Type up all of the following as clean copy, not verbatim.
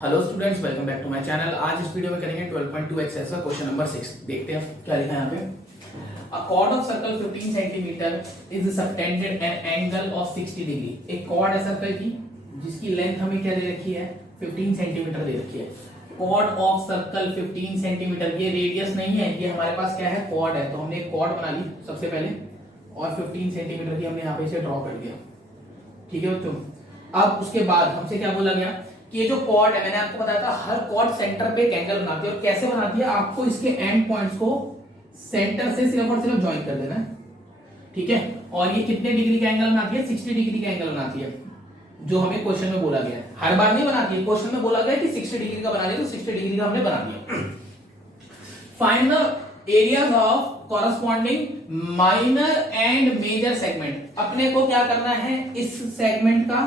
Hello students, welcome back to my channel. आज इस video में करेंगे 12.2 एक्सरसाइज का क्वेश्चन नंबर 6। देखते हैं क्या लिखा है यहाँ पे। अ cord of circle 15 centimetre is subtended an angle of 60 degree. एक कॉर्ड है सर्कल की जिसकी लेंथ हमें क्या दे रखी है, 15 सेंटीमीटर दे रखी है। कॉर्ड ऑफ सर्कल 15 सेंटीमीटर, ये रेडियस नहीं है, ये हमारे पास क्या है, कॉर्ड है। तो हमने एक कॉर्ड बना ली सबसे पहले और 15 सेंटीमीटर की हमने यहाँ पे इसे ड्रॉ कर दिया। ठीक है बच्चों, अब उसके बाद हमसे क्या बोला गया कि ये जो कॉर्ड है, मैंने आपको बताया था हर कॉर्ड सेंटर पे एक एंगल बनाती है। और कैसे बनाती है, आपको इसके एंड पॉइंट्स को सेंटर से सिर्फ और सिर्फ ज्वाइन कर देना है। ठीक है, और ये कितने डिग्री का एंगल बनाती है, 60 डिग्री का एंगल बनाती है, जो हमें क्वेश्चन में बोला गया है। हर बार नहीं बनाती है, क्वेश्चन में बोला गया कि 60 डिग्री का बना लिया, तो 60 डिग्री का हमने बना दिया। Find the areas of corresponding minor and major segment. अपने को क्या करना है, इस सेगमेंट का,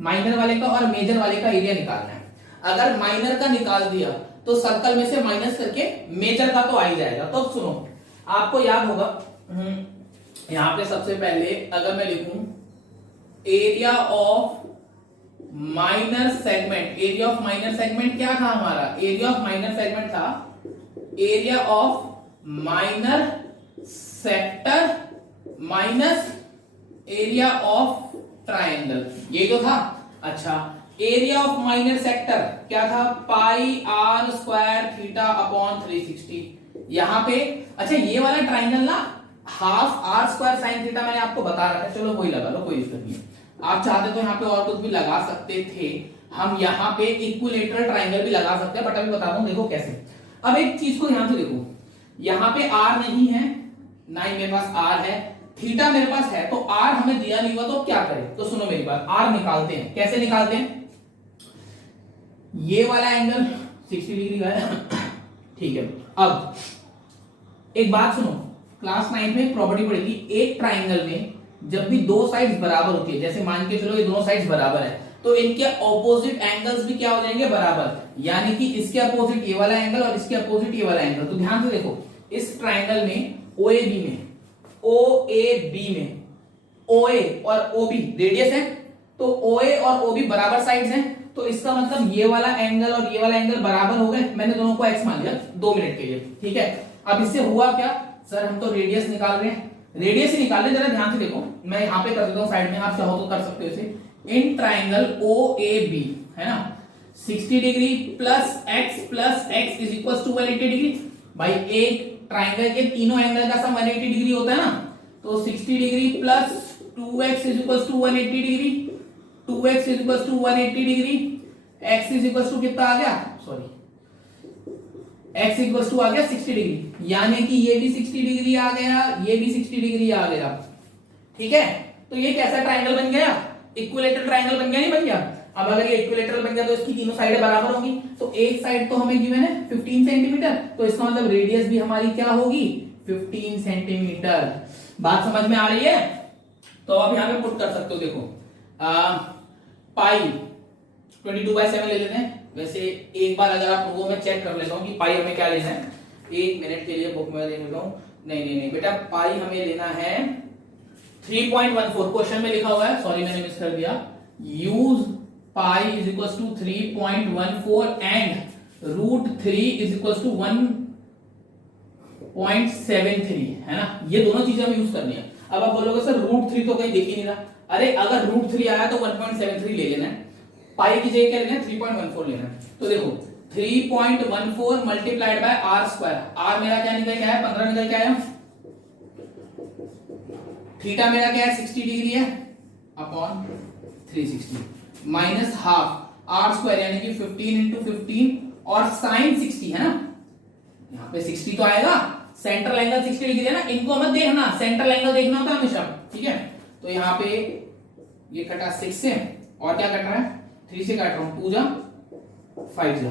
माइनर वाले का और मेजर वाले का एरिया निकालना है। अगर माइनर का निकाल दिया तो सर्कल में से माइनस करके मेजर का तो आ ही जाएगा। तो अब सुनो, आपको याद होगा यहां पे सबसे पहले अगर मैं लिखूं area of minor segment, area of minor segment क्या था हमारा, एरिया ऑफ माइनर सेगमेंट था area of minor sector minus area of triangle, ये तो था। अच्छा, एरिया ऑफ माइनर सेक्टर क्या था, pi r square theta upon 360। यहां पे अच्छा, ये वाला ट्रायंगल ना half r square sine theta मैंने आपको बता रखा है, चलो वही लगा लो, कोई दिक्कत नहीं है। आप चाहते तो यहाँ पे और कुछ भी लगा सकते थे, हम यहाँ पे इक्विलेटरल ट्रायंगल भी लगा सकते हैं, बट अभी बता दूं देखो कैसे। अब एक चीज को ध्यान से देखो, यहाँ पे आर नहीं है, ना ही मेरे पास आर है, थीटा मेरे पास है, तो आर हमें दिया नहीं हुआ तो क्या करें। तो सुनो मेरी बात, आर निकालते हैं। कैसे निकालते हैं, ये वाला एंगल 60 डिग्री का है। ठीक है, अब एक बात सुनो, क्लास 9 में प्रॉपर्टी पढ़ी थी, एक ट्राइंगल में जब भी दो साइड्स बराबर होती है, जैसे मान के चलो ये दोनों साइड्स बराबर है, तो इनके ऑपोजिट एंगल्स भी क्या हो जाएंगे, बराबर। यानी कि इसके अपोजिट ये वाला एंगल और इसके अपोजिट ये वाला एंगल। तो ध्यान से देखो, इस ट्राइंगल में OAB में OA और OB रेडियस है, तो OA और OB बराबर साइड्स हैं, तो इसका मतलब ये वाला एंगल और ये वाला एंगल बराबर हो गए। मैंने दोनों को x मान लिया 2 मिनट के लिए। ठीक है, अब इससे हुआ क्या, सर हम तो रेडियस निकाल रहे हैं, रेडियस ही निकाल रहे, जरा ध्यान से देखो, मैं यहां पे कर देता हूं साइड में, आप चाहो तो कर सकते हो इसे। इन ट्राइंगल OAB है ना, 60 degree plus x is equal to 180 degree. भाई एक ट्राइंगल के तीनों एंगल का सम 180 डिग्री होता है ना, तो 60 degree plus 2x is equal to 180 degree, 2x is equal to 180 degree, x is equal to कितना आ गया, सॉरी x इक्वल टू आ गया 60 डिग्री, यानी कि ये भी 60 डिग्री आ गया, ये भी 60 डिग्री आ गया। ठीक है, तो ये कैसा ट्राइंगल बन गया, इक्विलेटरल ट्राइंगल बन गया, नहीं बन गया। अब अगर ये इक्विलेटरल बन गया तो इसकी तीनों साइडें बराबर होंगी, तो एक साइड तो हमें गिवन है 15 सेंटीमीटर, तो इसका मतलब रेडियस भी हमारी क्या होगी, 15 सेंटीमीटर। बात समझ में आ रही है, तो आप यहां पे पुट कर सकते हो। देखो पाई 22/7 ले लेते हैं। वैसे एक बार अगर आप वो मैं चेक कर लेता हूं कि पाई हमें क्या लेना है, एक मिनट के लिए बुक में देख लेता हूं। नहीं बेटा, पाई हमें लेना है 3.14, क्वेश्चन में लिखा हुआ है, सॉरी मैंने मिस कर दिया। Use pi is equal to 3.14 and √3 is equal to 1.73 है ना, ये दोनों चीजें हमें यूज करनी है। अब आप बोलोगे सर √3 तो कहीं दिख ही नहीं रहा, अरे अगर √3 आया तो 1.73 ले लेना है, पाई की जगह क्या लेना है, 3.14 लेना है। तो देखो 3.14 multiplied by r square, r मेरा क्या निकल के आया, 15 निकल के आया, थीटा मेरा क्या है 60 डिग्री है upon 360 minus half r square यानी कि 15 इंटू 15 और साइन 60 है ना, यहाँ पे 60 तो आएगा, सेंट्रल एंगल 60 डिग्री है ना, इनको मत देखना, सेंट्रल एंगल देखना होता है हमेशा। ठीक है, तो यहाँ पे ये कटा 6 से, और क्या कट रहा है, 3 से काट रहा हूं, 2 जा 5 जा,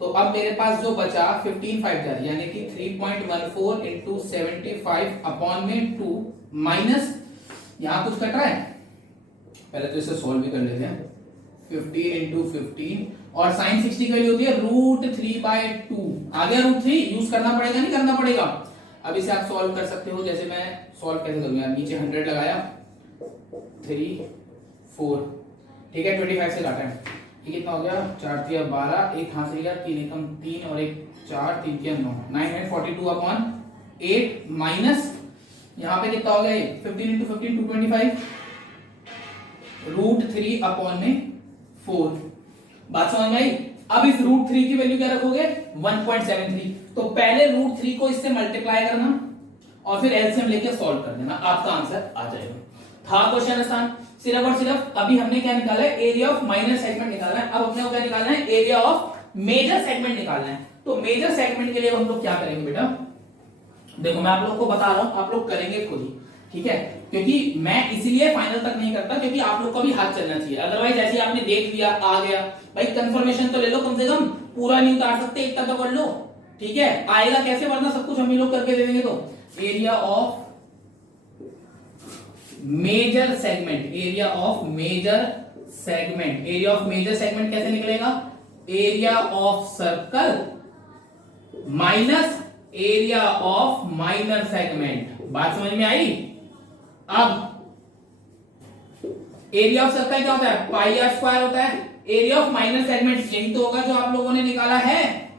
तो अब मेरे पास जो बचा 15 5 जा, यानी कि 3.14 इंटू 75 अपॉन में 2 माइनस, यहां कुछ कट रहा है, पहले तो इसे सॉल्व भी कर लेते हैं। 15 इंटू 15 और साइन 60 की वैल्यू होती है √3/2, आ गया √3, यूज करना पड़ेगा नहीं करना पड़ेगा। अब इसे आप सॉल्व कर सकते हो, जैसे मैं सॉल्व कैसे करूंगा, नीचे 100 लगाया 3 4, ठीक है, 25 से काटा है, ये कितना हो गया, 4 3 12, एक हाथ से गया, 3 एकम 3 और एक 4, 3 3 9, 942 अपॉन 8 माइनस यहाँ पे कितना हो गया, ये 15 इंटू 15 225 √3 अपॉन में 4। बात समझ में आई। अब इस √3 की वैल्यू क्या रखोगे, 1.73। तो पहले √3 को इससे मल्टीप्लाई करना और फिर एलसीएम लेके सॉल्व कर देना, आपका आंसर आ जाएगा। था क्वेश्चन आसान। सिर्फ और सिर्फ अभी हमने क्या निकाला है, एरिया ऑफ माइनर सेगमेंट निकालना है। अब अपने को क्या निकालना है, एरिया ऑफ मेजर सेगमेंट निकालना है। तो मेजर सेगमेंट के लिए हम लोग क्या करेंगे बेटा, देखो मैं आप लोग को बता रहा हूं, आप लोग करेंगे खुद ही, ठीक है। क्योंकि मैं इसीलिए फाइनल तक नहीं करता क्योंकि आप लोग का भी हाथ चलना चाहिए। अदरवाइज ऐसे आपने देख लिया आ गया, भाई कंफर्मेशन तो ले लो कम से कम, पूरा नहीं उतार सकते, इतना तो कर लो, ठीक है। आएगा कैसे, वरना सब कुछ हम ही लोग करके दे देंगे। तो area of major segment, area of major segment, area of major segment कैसे निकलेगा, area of circle minus area of minor segment. बात समझ में आई। अब एरिया ऑफ सर्कल क्या होता है, पाई आर स्क्वायर होता है। एरिया ऑफ माइनर सेगमेंट यही तो होगा जो आप लोगों ने निकाला है।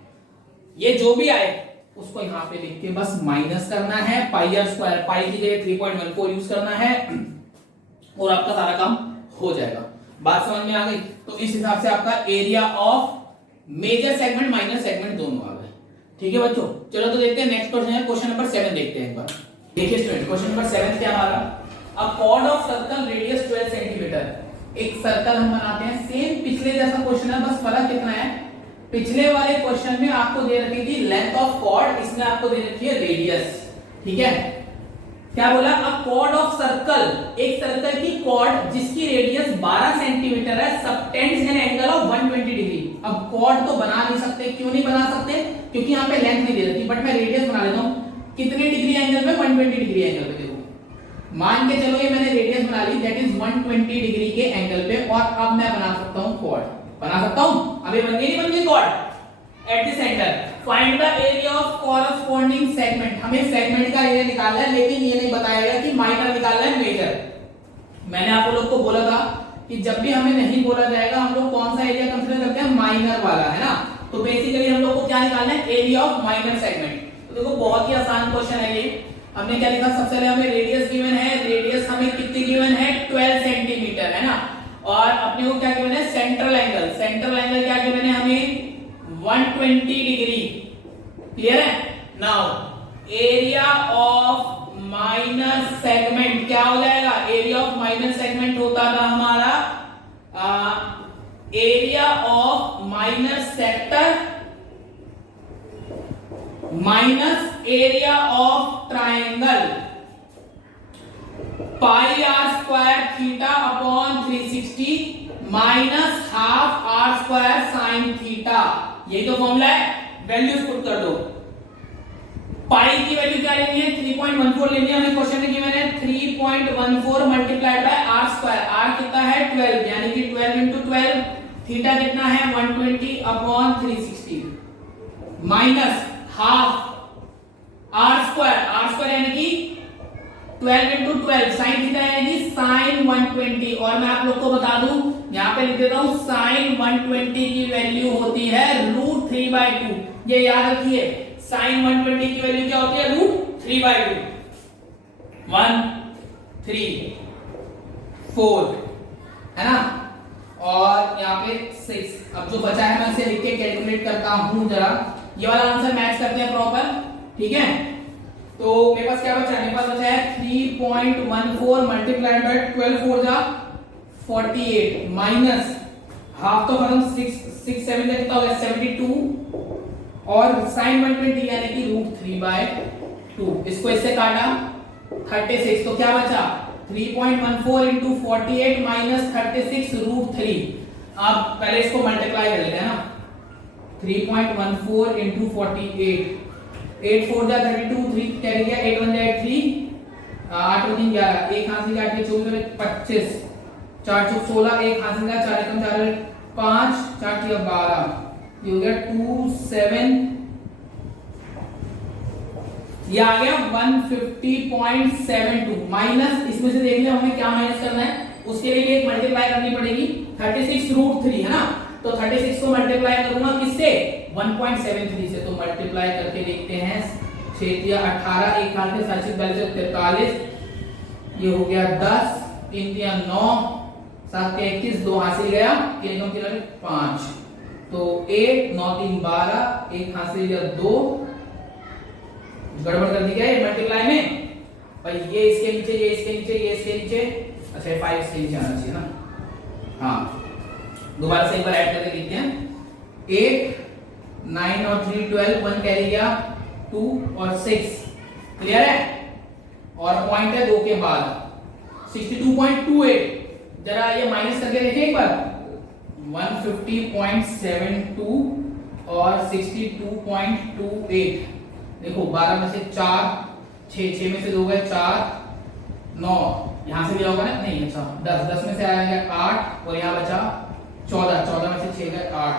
ये जो भी आए उसको यहां पे लिख के बस माइनस करना है, पाई आर स्क्वायर, पाई की जगह 3.14 यूज करना है और आपका सारा काम हो जाएगा। बात समझ में आ गई। तो इस हिसाब से आपका area of major segment minor segment दोनों आ गए, ठीक है बच्चों। चलो तो देखते हैं नेक्स्ट क्वेश्चन है, क्वेश्चन नंबर 7 देखते हैं एक बार। देखिए स्टूडेंट, क्वेश्चन नंबर 7 क्या हमारा, अ cord of circle radius 12 centimetre. एक सर्कल हम बनाते हैं, सेम पिछले जैसा क्वेश्चन है, बस फर्क कितना है, पिछले वाले क्वेश्चन में आपको दे रखी थी लेंथ ऑफ कॉर्ड, इसमें आपको दे रखी है रेडियस, ठीक है। क्या बोला, अ कॉर्ड ऑफ सर्कल, एक सर्कल की कॉर्ड जिसकी रेडियस 12 सेंटीमीटर है, subtends an angle of 120 degree. अब कॉर्ड तो बना नहीं सकते, क्यों नहीं बना सकते, क्योंकि यहाँ पे लेंथ नहीं दे रखी, बट मैं रेडियस बना लेता हूँ। कितने डिग्री एंगल पे, 120 डिग्री एंगल पे। देखो मान के चलो ये मैंने रेडियस बना ली, दैट इज 120 डिग्री के एंगल पे, और अब मैं बना सकता हूँ कॉर्ड, बना सकता हूं। अभी बन गई, नहीं बन गई chord at the centre. Find the area of corresponding segment. हमें सेगमेंट का एरिया निकालना है, लेकिन ये नहीं बताया गया कि माइनर निकालना है मेजर। मैंने आप लोग को बोला था कि जब भी हमें नहीं बोला जाएगा हम लोग कौन सा एरिया कंसीडर करते हैं, माइनर वाला, है ना। तो बेसिकली हम लोग को क्या निकालना है, एरिया ऑफ माइनर सेगमेंट। तो देखो बहुत ही आसान क्वेश्चन है ये। हमने क्या लिखा, सबसे पहले हमें रेडियस गिवन है, रेडियस हमें कितनी गिवन है, 12 सेंटीमीटर, है ना। और अपने को क्या गिवन है, सेंट्रल एंगल, सेंट्रल एंगल क्या गिवन है हमें, 120 डिग्री, क्लियर है। Now area of minor segment क्या हो जाएगा, एरिया ऑफ माइनर सेगमेंट होता था हमारा area of minor sector minus area of triangle, pi r square theta upon 360 minus half r square sine theta. यही तो फॉर्मूला है, वैल्यूज पुट कर दो। पाई की वैल्यू क्या लेनी है, 3.14 लेनी है, हमें क्वेश्चन में गिवन है 3.14 multiplied by r square. R कितना है 12, यानी कि 12 इंटू 12, थीटा कितना है 120 upon 360 minus half r square यानी कि 12 इंटू 12, साइन थीटा यानी कि साइन 120। और मैं आप लोग को बता दूं, यहां पे लिख देता हूं, साइन 120 की वैल्यू होती है √3/2। ये याद रखिए, साइन 120 की वैल्यू क्या होती है, √3/2। 1 3 4 है ना, और यहाँ पे 6। अब जो बचा है मैं इसे लिख के कैलकुलेट करता हूं जरा, ये वाला आंसर मैच करते हैं प्रॉपर, ठीक है। तो मेरे पास क्या बचा है, मेरे पास बचा है 3.14 मल्टीप्लाइड बाय 12 4 जा 48 माइनस हाफ तो खत्म 6 7 कितना हो गया 72 और sin 120 यानी कि √3/2। इसको इससे काटा 36, तो क्या बचा 3.14 इंटू 48 माइनस 36 √3। अब पहले इसको मल्टीप्लाई कर लेते हैं ना, 3.14 इंटू 48, 8 4 जा 32, 3 कैरी गया, 8 1 जा 3, 8 2 3 11, एक हाथ से काट के 24 25, 4 4 16, एक हाथ से का 4 एकम 4 5, 4 3 12, ये हो गया 2 7, ये आ गया 150.72 माइनस, इसमें से देख ले हमें क्या माइनस करना है, उसके लिए एक मल्टीप्लाई करनी पड़ेगी 36 √3 है ना, तो 36 को मल्टीप्लाई करूंगा किससे 1.73 से, तो मल्टीप्लाई करके देखते हैं 6 18 एक हाथ से 43, ये हो गया 10, 3 9, 7 21, 2 हाथ से गया 5, तो 1 9 3 12, एक हाथ से गया 2, गड़बड़ कर दी क्या ये मल्टीप्लाई में भाई, ये इसके नीचे, ये इसके नीचे, ये इसके नीचे, अच्छा 5 इसके नीचे आना चाहिए ना। हाँ दोबारा से एक बार ऐड करके देखते हैं, 8 9 और 3 12, 1 कैरी गया 2 और 6, क्लियर है, और पॉइंट है 2 के बाद 62.28, जरा ये माइनस करके देखिए एक बार, 150.72 और 62.28, देखो 12 में से 4, 6 में से 2 गए 4, 9, यहां से भी होगा ना, नहीं अच्छा 10 में से आया 8 और यहां बचा 14 में से 6 गए 8,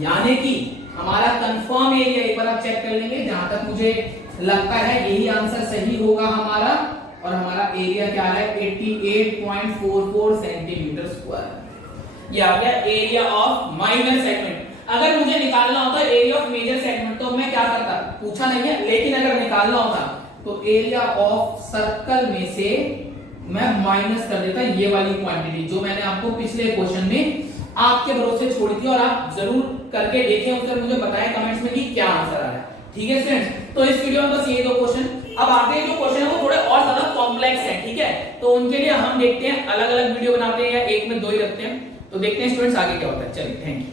यानी कि हमारा कंफर्म एरिया एक बार आप चेक कर लेंगे, जहां तक मुझे लगता है यही आंसर सही होगा हमारा, और हमारा एरिया क्या है 88.44 सेंटीमीटर स्क्वायर। ये आ गया एरिया ऑफ माइनर सेगमेंट। अगर मुझे निकालना होता एरिया ऑफ मेजर सेगमेंट तो मैं क्या करता, पूछा नहीं है, लेकिन अगर निकालना होता तो एरिया ऑफ सर्कल में से मैं माइनस कर देता ये वाली क्वांटिटी जो मैंने आपको पिछले क्वेश्चन में आपके भरोसे छोड़ी थी, और आप जरूर करके देखें, उससे मुझे बताएं कमेंट्स में कि क्या आंसर आ रहा है। ठीक है स्टूडेंट्स, तो इस वीडियो में बस ये 2 क्वेश्चन, अब आगे जो क्वेश्चन है वो थोड़े और ज्यादा कॉम्प्लेक्स हैं, ठीक है, तो उनके लिए हम देखते हैं अलग अलग वीडियो बनाते हैं या एक में 2 ही रखते हैं, तो देखते हैं स्टूडेंट्स आगे क्या होता है। चलिए थैंक यू।